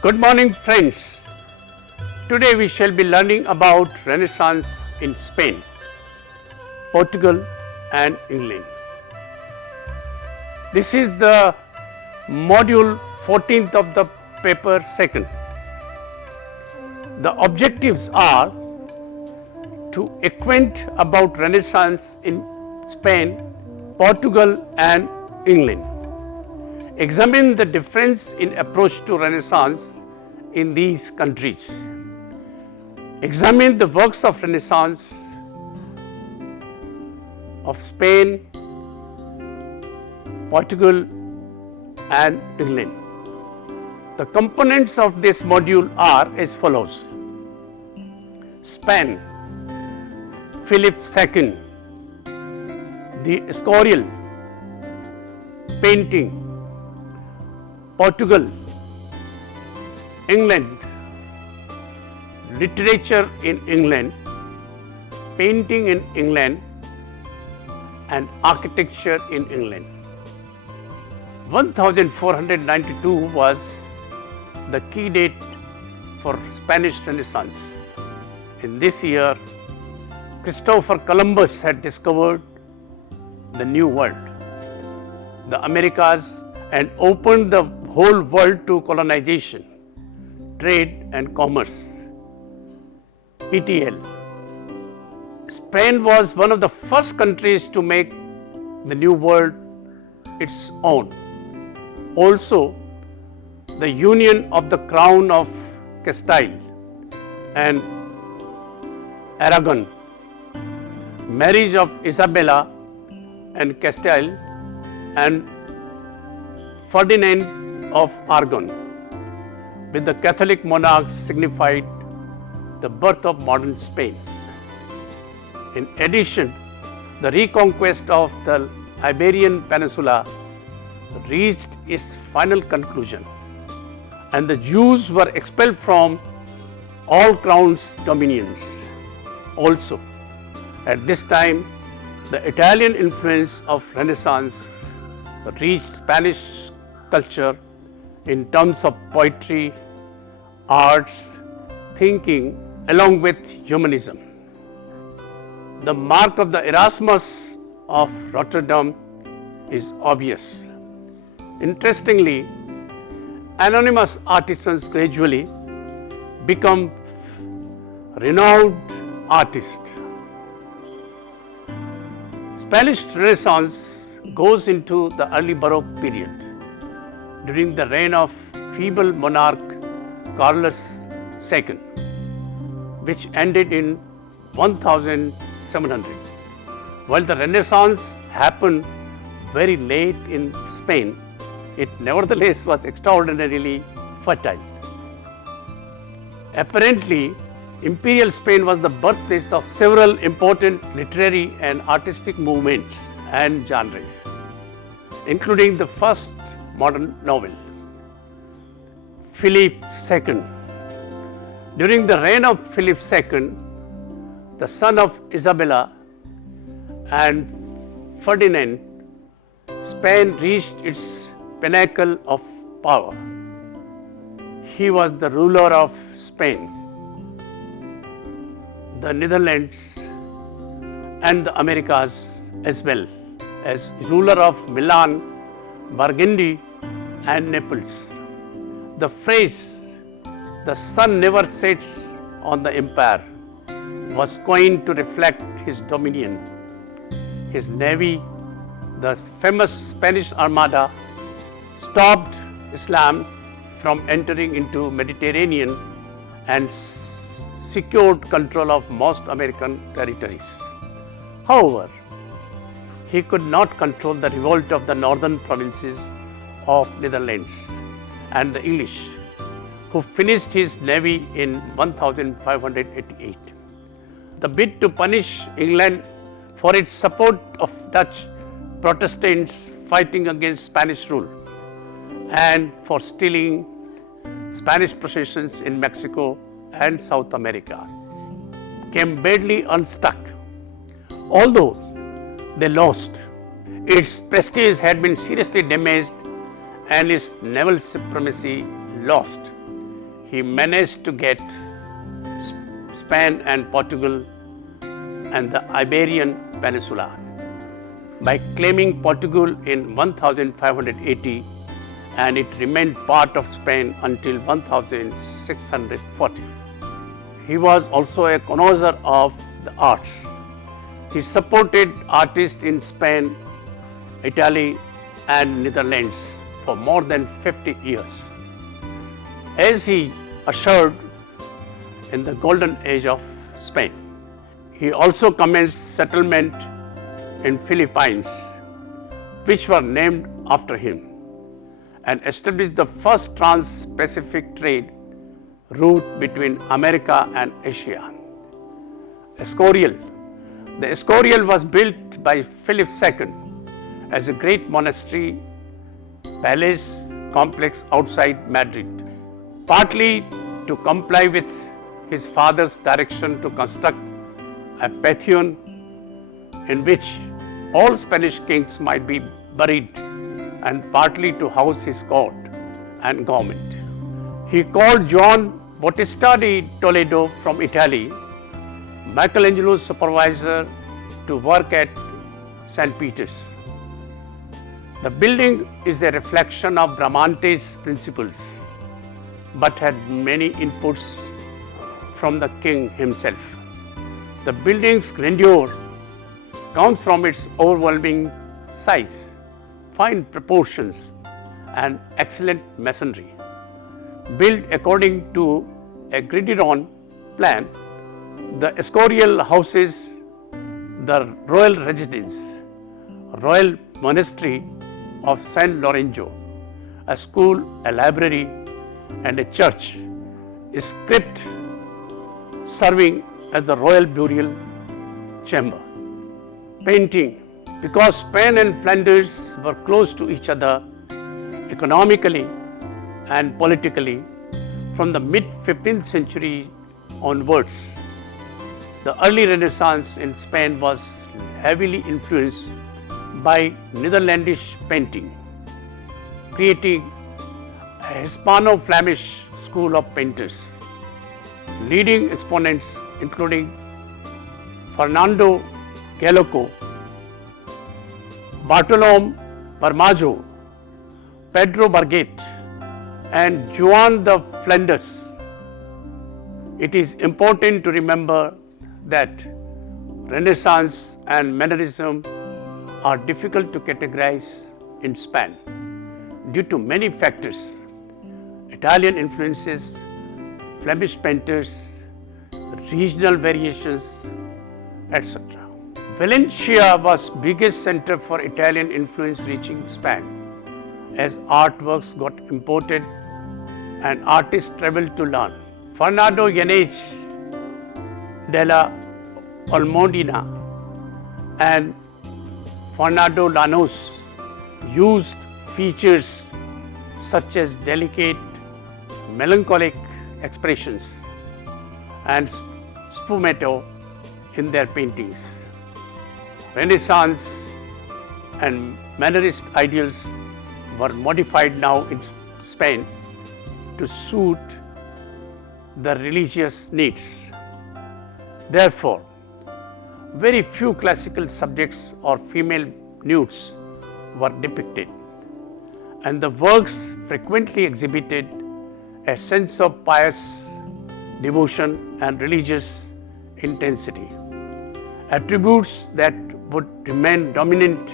Good morning, friends. Today we shall be learning about Renaissance in Spain, Portugal and England. This is the module 14th of the paper 2nd. The objectives are to acquaint about Renaissance in Spain, Portugal and England. Examine the difference in approach to Renaissance in these countries. Examine the works of Renaissance of Spain, Portugal and England. The components of this module are as follows. Spain, Philip II, the Escorial, painting. Portugal, England, literature in England, painting in England and architecture in England. 1492 was the key date for Spanish Renaissance. In this year, Christopher Columbus had discovered the New World, the Americas, and opened the whole world to colonization, trade and commerce. PTL. Spain was one of the first countries to make the New World its own. Also, the union of the crown of Castile and Aragon, marriage of Isabella and Castile and Ferdinand of Aragon with the Catholic monarchs signified the birth of modern Spain. In addition, the reconquest of the Iberian Peninsula reached its final conclusion, and the Jews were expelled from all crown's dominions. Also, at this time, the Italian influence of Renaissance reached Spanish culture in terms of poetry, arts, thinking, along with humanism. The mark of the Erasmus of Rotterdam is obvious. Interestingly, anonymous artisans gradually become renowned artists. Spanish Renaissance goes into the early Baroque period during the reign of feeble monarch Carlos II, which ended in 1700. While the Renaissance happened very late in Spain, it nevertheless was extraordinarily fertile. Apparently, Imperial Spain was the birthplace of several important literary and artistic movements and genres, including the first modern novel, Philip II. During the reign of Philip II, the son of Isabella and Ferdinand, Spain reached its pinnacle of power. He was the ruler of Spain, the Netherlands and the Americas, as well as ruler of Milan, Burgundy and Naples. The phrase, "the sun never sets on the empire," was coined to reflect his dominion. His navy, the famous Spanish Armada, stopped Islam from entering into Mediterranean and secured control of most American territories. However, he could not control the revolt of the northern provinces of Netherlands and the English, who finished his navy in 1588. The bid to punish England for its support of Dutch Protestants fighting against Spanish rule and for stealing Spanish possessions in Mexico and South America came badly unstuck. Although they lost, its prestige had been seriously damaged and its naval supremacy lost. he managed to get Spain and Portugal and the Iberian Peninsula by claiming Portugal in 1580, and it remained part of Spain until 1640. He was also a connoisseur of the arts. He supported artists in Spain, Italy and Netherlands for more than 50 years. As he ushered in the golden age of Spain, he also commenced settlement in Philippines, which were named after him, and established the first trans-Pacific trade route between America and Asia. Escorial. The Escorial was built by Philip II as a great monastery palace complex outside Madrid, partly to comply with his father's direction to construct a pantheon in which all Spanish kings might be buried, and partly to house his court and government. He called Juan Bautista di Toledo from Italy, Michelangelo's supervisor, to work at St. Peter's. The building is a reflection of Bramante's principles, but had many inputs from the king himself. The building's grandeur comes from its overwhelming size, fine proportions, and excellent masonry. Built according to a gridiron plan, the Escorial houses the royal residence, royal monastery of San Lorenzo, a school, a library, and a church, a crypt serving as the royal burial chamber. Painting. Because Spain and Flanders were close to each other economically and politically from the mid-15th century onwards, the early Renaissance in Spain was heavily influenced by Netherlandish painting, creating a Hispano-Flemish school of painters. Leading exponents including Fernando Galloco, Bartolome Bermejo, Pedro Berget, and Joan de Flanders. It is important to remember that Renaissance and Mannerism are difficult to categorize in Spain due to many factors: Italian influences, Flemish painters, regional variations, etc. Valencia was biggest center for Italian influence reaching Spain, as artworks got imported and artists traveled to learn. Fernando Yanez de la Olmodina and Fernando Llanos used features such as delicate, melancholic expressions and sfumato in their paintings. Renaissance and Mannerist ideals were modified now in Spain to suit the religious needs. Therefore, very few classical subjects or female nudes were depicted, and the works frequently exhibited a sense of pious devotion and religious intensity, attributes that would remain dominant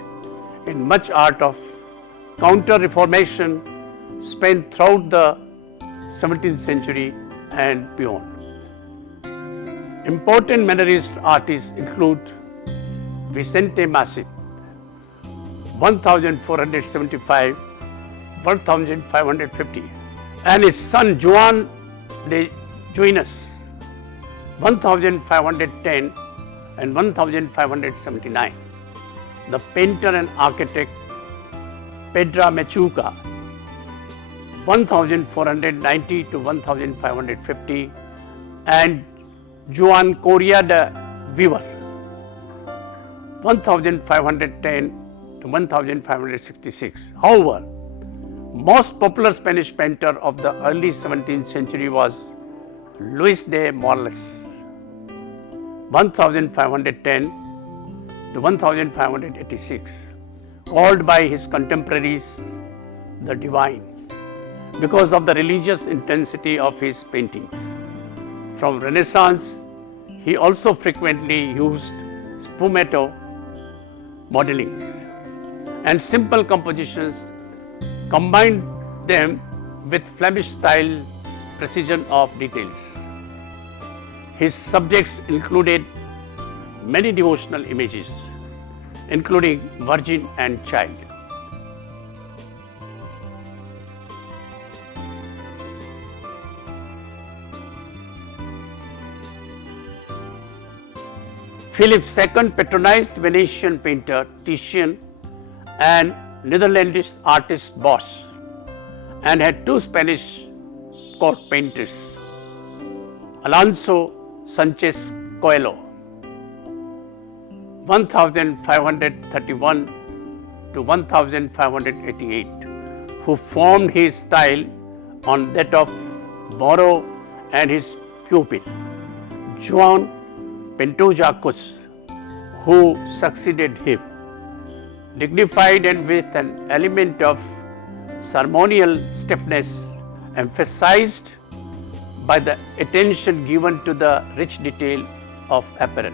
in much art of Counter-Reformation Spain throughout the 17th century and beyond. Important Mannerist artists include Vicente Masip, 1475-1550, and his son Juan de Juanes, 1510 and 1579. The painter and architect Pedro Machuca, 1490 to 1550, and Juan Correa de Vivar, 1510 to 1566. However, Most popular Spanish painter of the early 17th century was Luis de Morales, 1510 to 1586, called by his contemporaries the Divine because of the religious intensity of his paintings. From Renaissance, he also frequently used sfumato modelings and simple compositions, combined them with Flemish style precision of details. His subjects included many devotional images, including Virgin and Child. Philip II patronized Venetian painter Titian and Netherlandish artist Bosch, and had two Spanish court painters, Alonso Sanchez Coelho, 1531 to 1588, who formed his style on that of Borrow, and his pupil, Juan Pentojacus, who succeeded him. Dignified and with an element of ceremonial stiffness, emphasized by the attention given to the rich detail of apparel.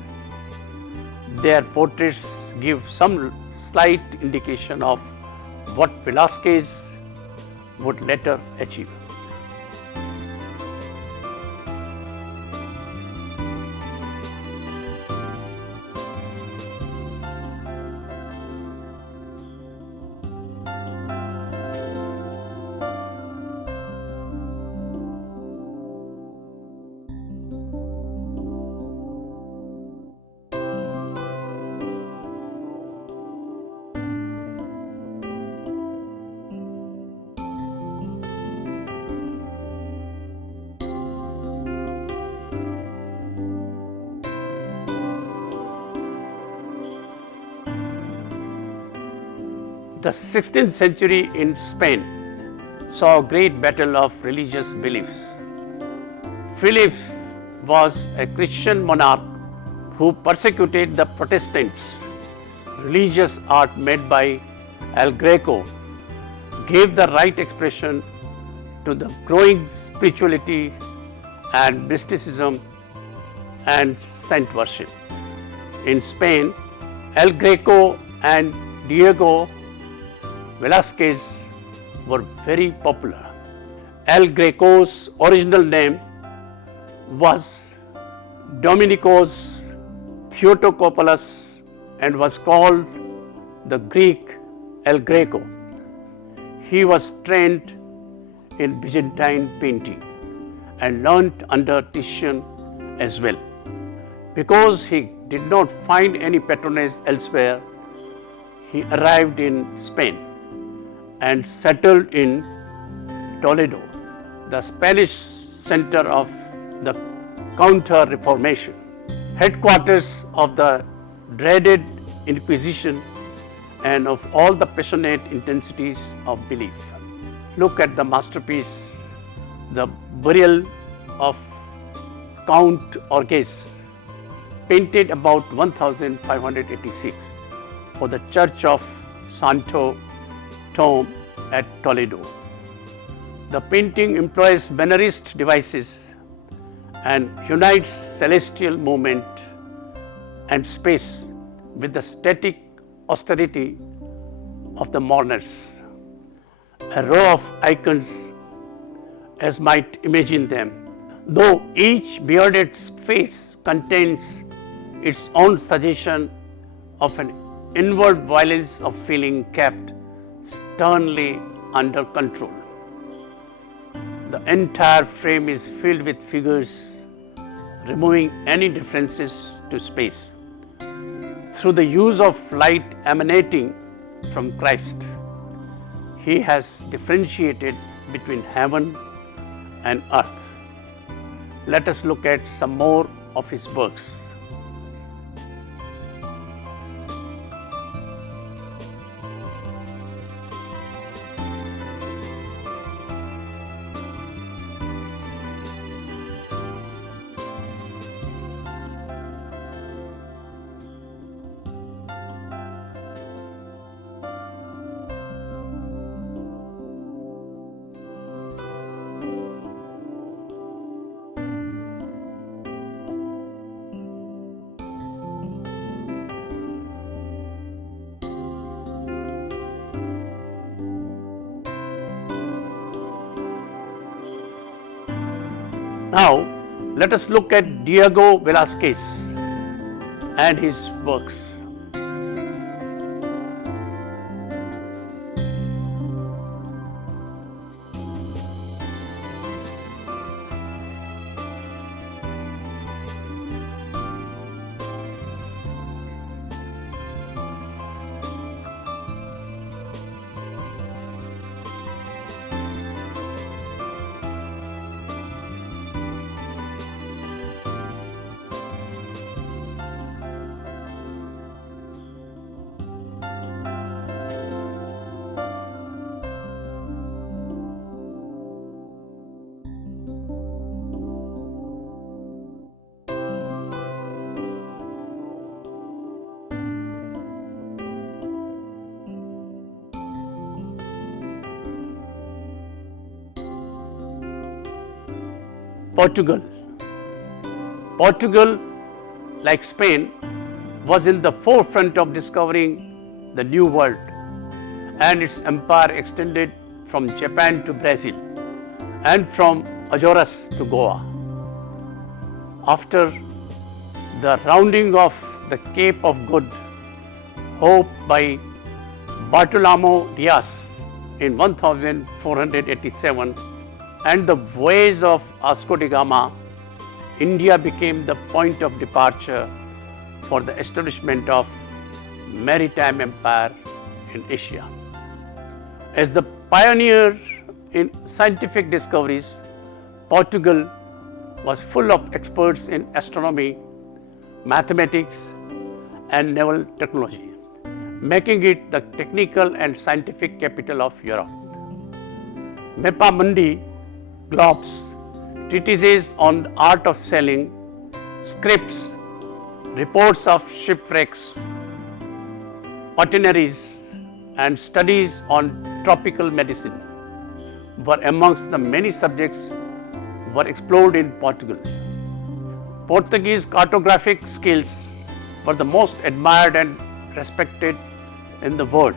Their portraits give some slight indication of what Velázquez would later achieve. The 16th century in Spain saw a great battle of religious beliefs. Philip was a Christian monarch who persecuted the Protestants. Religious art made by El Greco gave the right expression to the growing spirituality and mysticism and saint worship. In Spain, El Greco and Diego Velázquez were very popular. El Greco's original name was Dominikos Theotokopoulos and was called the Greek El Greco. He was trained in Byzantine painting and learnt under Titian as well. Because he did not find any patronage elsewhere, he arrived in Spain and settled in Toledo, the Spanish center of the Counter-Reformation, headquarters of the dreaded Inquisition and of all the passionate intensities of belief. Look at the masterpiece, The Burial of Count Orges, painted about 1586 for the Church of Santo Tomb at Toledo. The painting employs Mannerist devices and unites celestial movement and space with the static austerity of the mourners. A row of icons, as might imagine them, though each bearded face contains its own suggestion of an inward violence of feeling kept sternly under control. The entire frame is filled with figures, removing any differences to space through the use of light emanating from Christ. He has differentiated between heaven and earth. Let us look at some more of his works. Now, let us look at Diego Velázquez and his works. Portugal. Portugal, like Spain, was in the forefront of discovering the New World, and its empire extended from Japan to Brazil and from Azores to Goa. After the rounding of the Cape of Good Hope by Bartolomeu Dias in 1487 and the voyage of Vasco da Gama, India became the point of departure for the establishment of maritime empire in Asia. As the pioneer in scientific discoveries, Portugal was full of experts in astronomy, mathematics and naval technology, making it the technical and scientific capital of Europe. Mappa Mundi globes, treatises on the art of sailing, scripts, reports of shipwrecks, itineraries and studies on tropical medicine were amongst the many subjects were explored in Portugal. Portuguese cartographic skills were the most admired and respected in the world.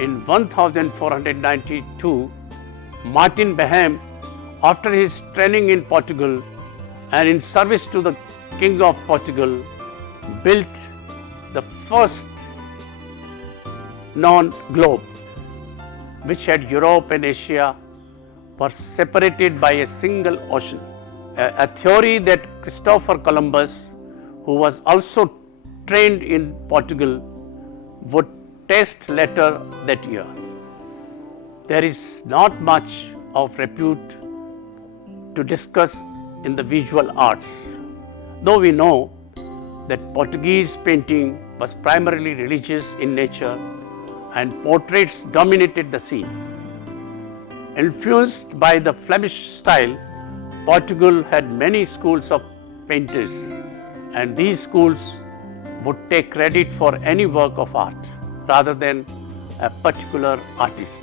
In 1492, Martin Behem, after his training in Portugal and in service to the King of Portugal, built the first known globe, which had Europe and Asia were separated by a single ocean. A theory that Christopher Columbus, who was also trained in Portugal, would test later that year. There is not much of repute to discuss in the visual arts, though we know that Portuguese painting was primarily religious in nature and portraits dominated the scene. Influenced by the Flemish style, Portugal had many schools of painters, and these schools would take credit for any work of art rather than a particular artist.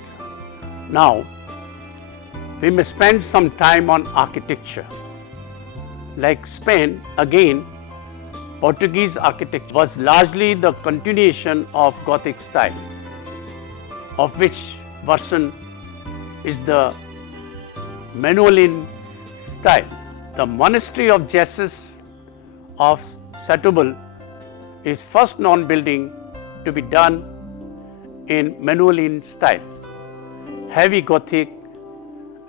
Now, we may spend some time on architecture. Like Spain, again, Portuguese architecture was largely the continuation of Gothic style, of which version is the Manueline style. The monastery of Jesus of Setúbal is first known building to be done in Manueline style, heavy Gothic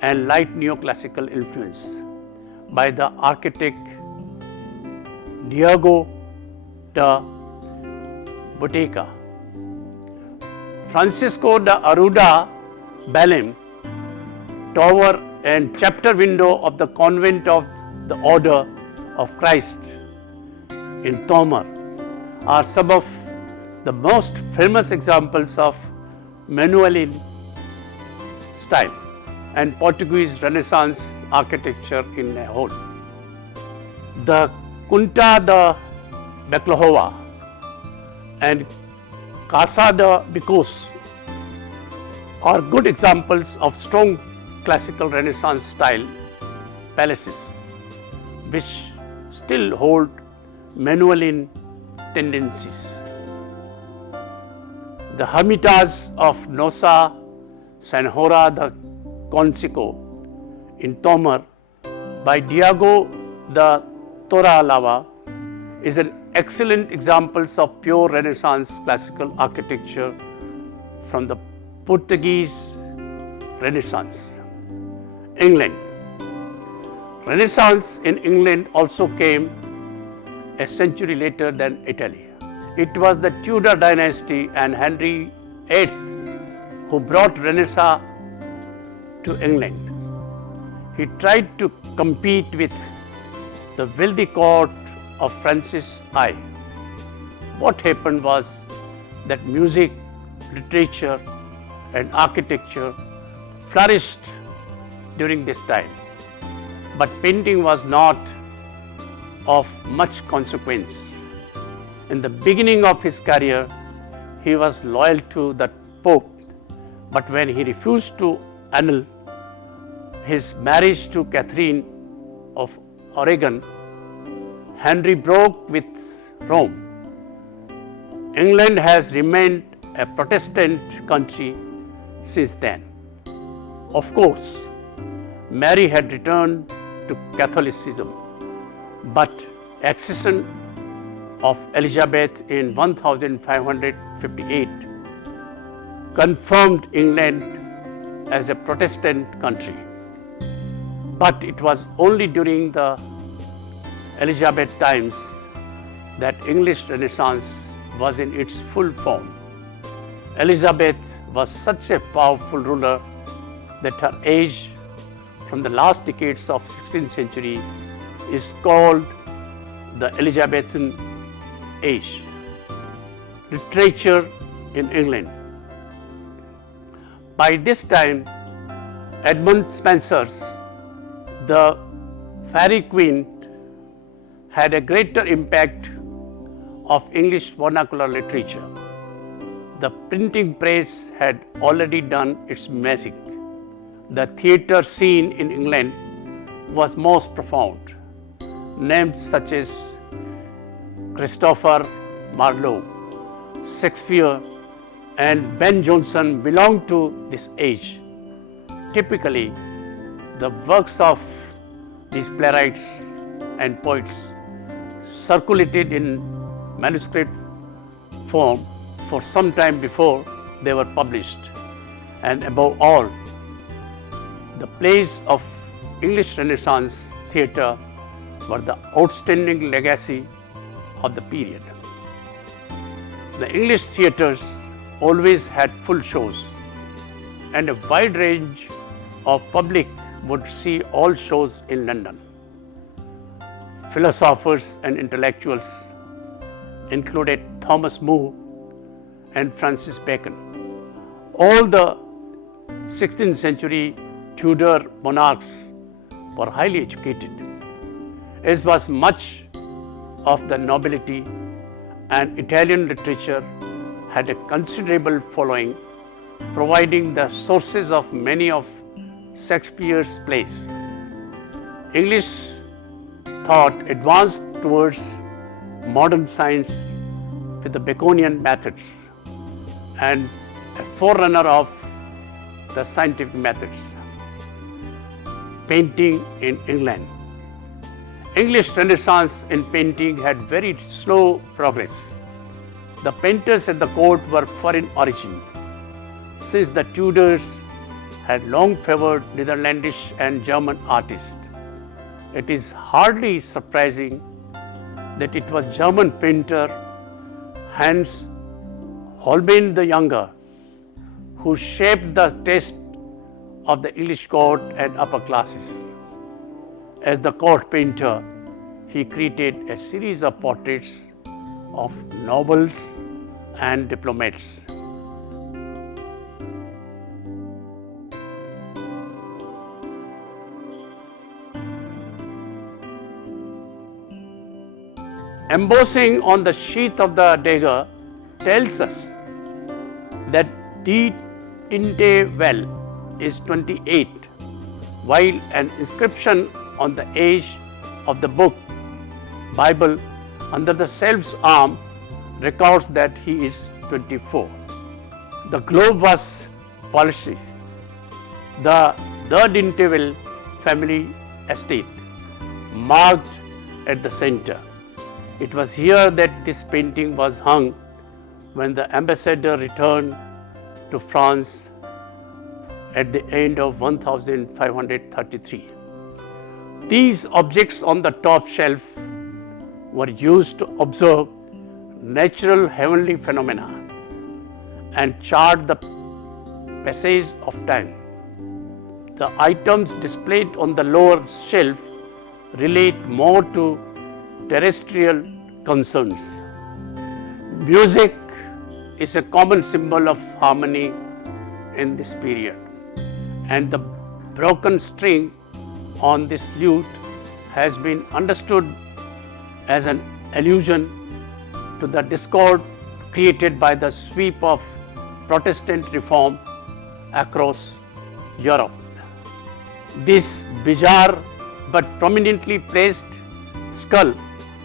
and light neoclassical influence by the architect Diego de Bottega. Francisco de Arruda Belém tower and chapter window of the convent of the Order of Christ in Tomar are some of the most famous examples of Manueline style and Portuguese Renaissance architecture in a whole. The Quinta de Bacalhau and Casa de Bicos are good examples of strong classical Renaissance style palaces which still hold Manueline tendencies. The Hermitage of Nossa Senhora de Consico in Tomar by Diego de Torralva is an excellent example of pure Renaissance classical architecture from the Portuguese Renaissance. England. Renaissance in England also came a century later than Italy. It was the Tudor dynasty and Henry VIII who brought Renaissance to England. He tried to compete with the wealthy court of Francis I. What happened was that music, literature and architecture flourished during this time. But painting was not of much consequence. In the beginning of his career, he was loyal to the Pope, but when he refused to annul his marriage to Catherine of Aragon, Henry broke with Rome. England has remained a Protestant country since then. Of course, Mary had returned to Catholicism, but accession of Elizabeth in 1558 confirmed England as a Protestant country. But it was only during the Elizabeth times that English Renaissance was in its full form. Elizabeth was such a powerful ruler that her age from the last decades of 16th century is called the Elizabethan age. Literature in England. By this time, Edmund Spenser's The Faerie Queene had a greater impact of English vernacular literature. The printing press had already done its magic. The theatre scene in England was most profound. Names such as Christopher Marlowe, Shakespeare and Ben Jonson belong to this age. Typically, the works of these playwrights and poets circulated in manuscript form for some time before they were published. And above all, the plays of English Renaissance theatre were the outstanding legacy of the period. The English theatres always had full shows, and a wide range of public would see all shows in London. Philosophers and intellectuals included Thomas More and Francis Bacon. All the 16th century Tudor monarchs were highly educated, as was much of the nobility, and Italian literature had a considerable following, providing the sources of many of Shakespeare's plays. English thought advanced towards modern science with the Baconian methods and a forerunner of the scientific methods. Painting in England. English Renaissance in painting had very slow progress. The painters at the court were foreign origin, since the Tudors had long favored Netherlandish and German artists. It is hardly surprising that it was German painter Hans Holbein the Younger who shaped the taste of the English court and upper classes. As the court painter, he created a series of portraits of nobles and diplomats. Embossing on the sheath of the dagger tells us that D. Tintagel is 28, while an inscription on the edge of the book Bible under the self's arm records that he is 24. The globe was polished. The Tintagel family estate marked at the center. It was here that this painting was hung when the ambassador returned to France at the end of 1533. These objects on the top shelf were used to observe natural heavenly phenomena and chart the passage of time. The items displayed on the lower shelf relate more to terrestrial concerns. Music is a common symbol of harmony in this period, and the broken string on this lute has been understood as an allusion to the discord created by the sweep of Protestant reform across Europe. This bizarre but prominently placed skull,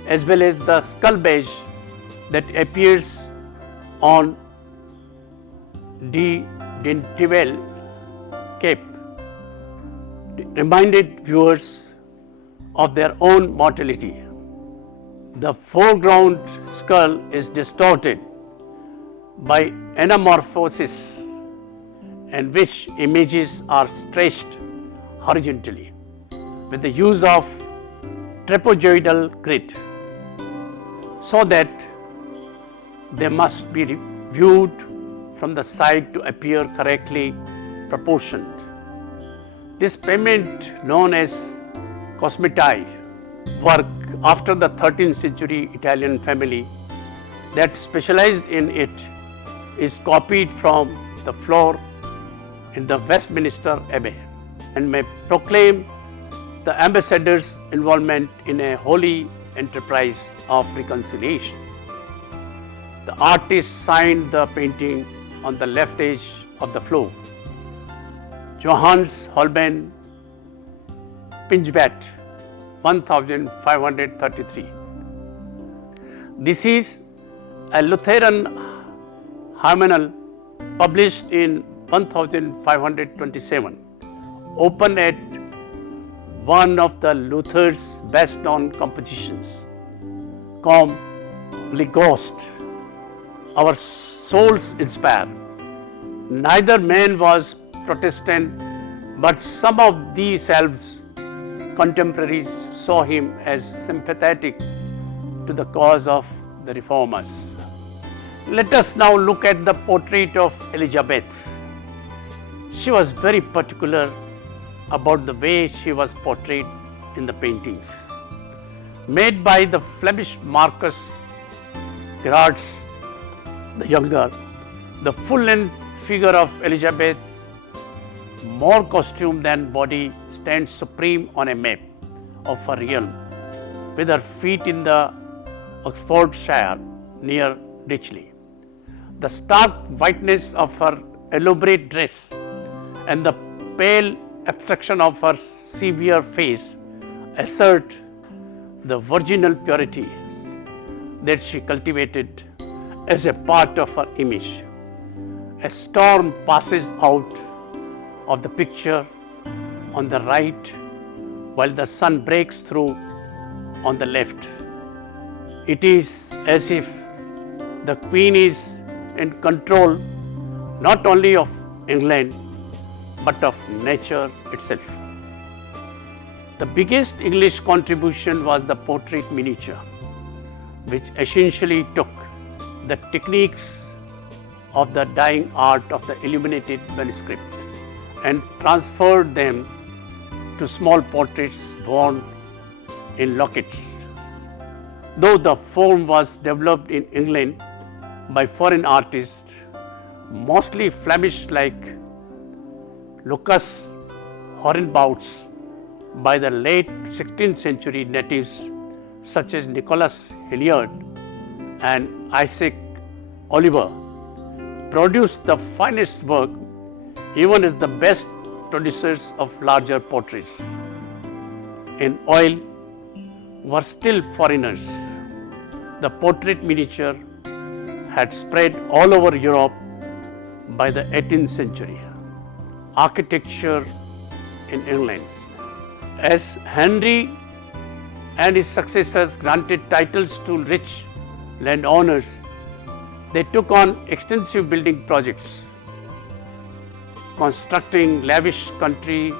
as well as the skull badge that appears on de Dentivelle cape, reminded viewers of their own mortality. The foreground skull is distorted by anamorphosis, in which images are stretched horizontally with the use of trapezoidal grid, so that they must be viewed from the side to appear correctly proportioned. This payment, known as cosmetai, work after the 13th century Italian family that specialized in it, is copied from the floor in the Westminster Abbey and may proclaim the ambassador's involvement in a holy enterprise of reconciliation. The artist signed the painting on the left edge of the floor. Johannes Holbein Pinchbat, 1533. This is a Lutheran hymnal published in 1527, open at one of the Luther's best known compositions, Comme le Ghost, Our Souls Inspire. Neither man was Protestant, but some of these elves contemporaries saw him as sympathetic to the cause of the reformers. Let us now look at the portrait of Elizabeth. She was very particular about the way she was portrayed in the paintings. Made by the Flemish Marcus Gerards the Younger, the full-length figure of Elizabeth, more costume than body, stands supreme on a map of her realm, with her feet in the Oxfordshire near Ditchley. The stark whiteness of her elaborate dress and the pale abstraction of her severe face assert the virginal purity that she cultivated as a part of her image. A storm passes out of the picture on the right, while the sun breaks through on the left. It is as if the Queen is in control not only of England but of nature itself. The biggest English contribution was the portrait miniature, which essentially took the techniques of the dyeing art of the illuminated manuscript and transferred them to small portraits worn in lockets. Though the form was developed in England by foreign artists, mostly Flemish like Lucas Hornbouts, by the late 16th century natives such as Nicholas Hilliard and Isaac Oliver, produced the finest work even as the best producers of larger portraits in oil were still foreigners. The portrait miniature had spread all over Europe by the 18th century. Architecture in England. As Henry and his successors granted titles to rich landowners, they took on extensive building projects, constructing lavish country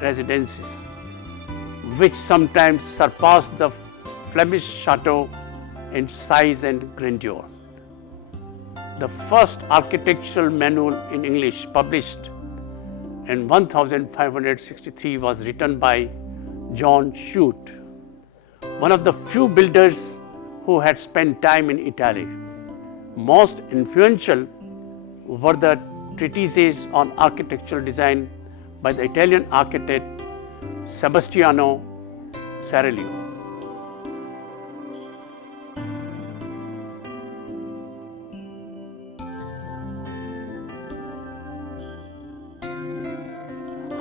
residences, which sometimes surpassed the Flemish chateau in size and grandeur. The first architectural manual in English published in 1563 was written by John Shute, one of the few builders who had spent time in Italy. Most influential were the treatises on architectural design by the Italian architect Sebastiano Serlio.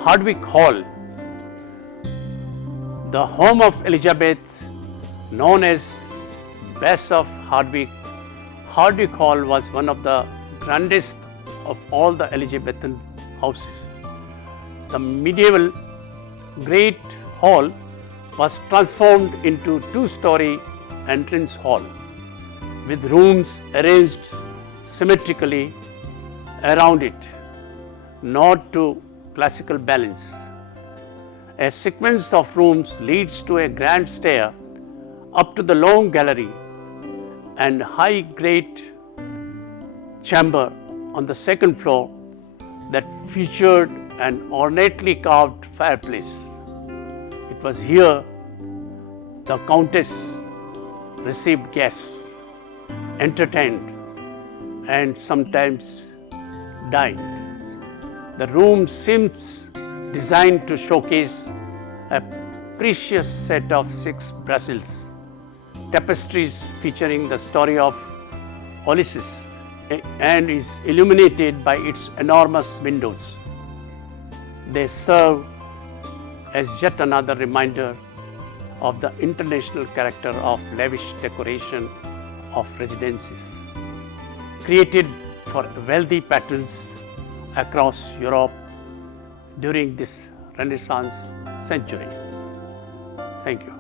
Hardwicke Hall, the home of Elizabeth, known as Bess of Hardwicke. Hardwicke Hall was one of the grandest of all the Elizabethan houses. The medieval Great Hall was transformed into two-story entrance hall with rooms arranged symmetrically around it, nod to classical balance. A sequence of rooms leads to a grand stair up to the long gallery and high great chamber on the second floor that featured an ornately carved fireplace. It was here the Countess received guests, entertained, and sometimes dined. The room seems designed to showcase a precious set of 6 Brussels tapestries featuring the story of Ulysses and is illuminated by its enormous windows. They serve as yet another reminder of the international character of lavish decoration of residences, created for wealthy patrons across Europe during this Renaissance century. Thank you.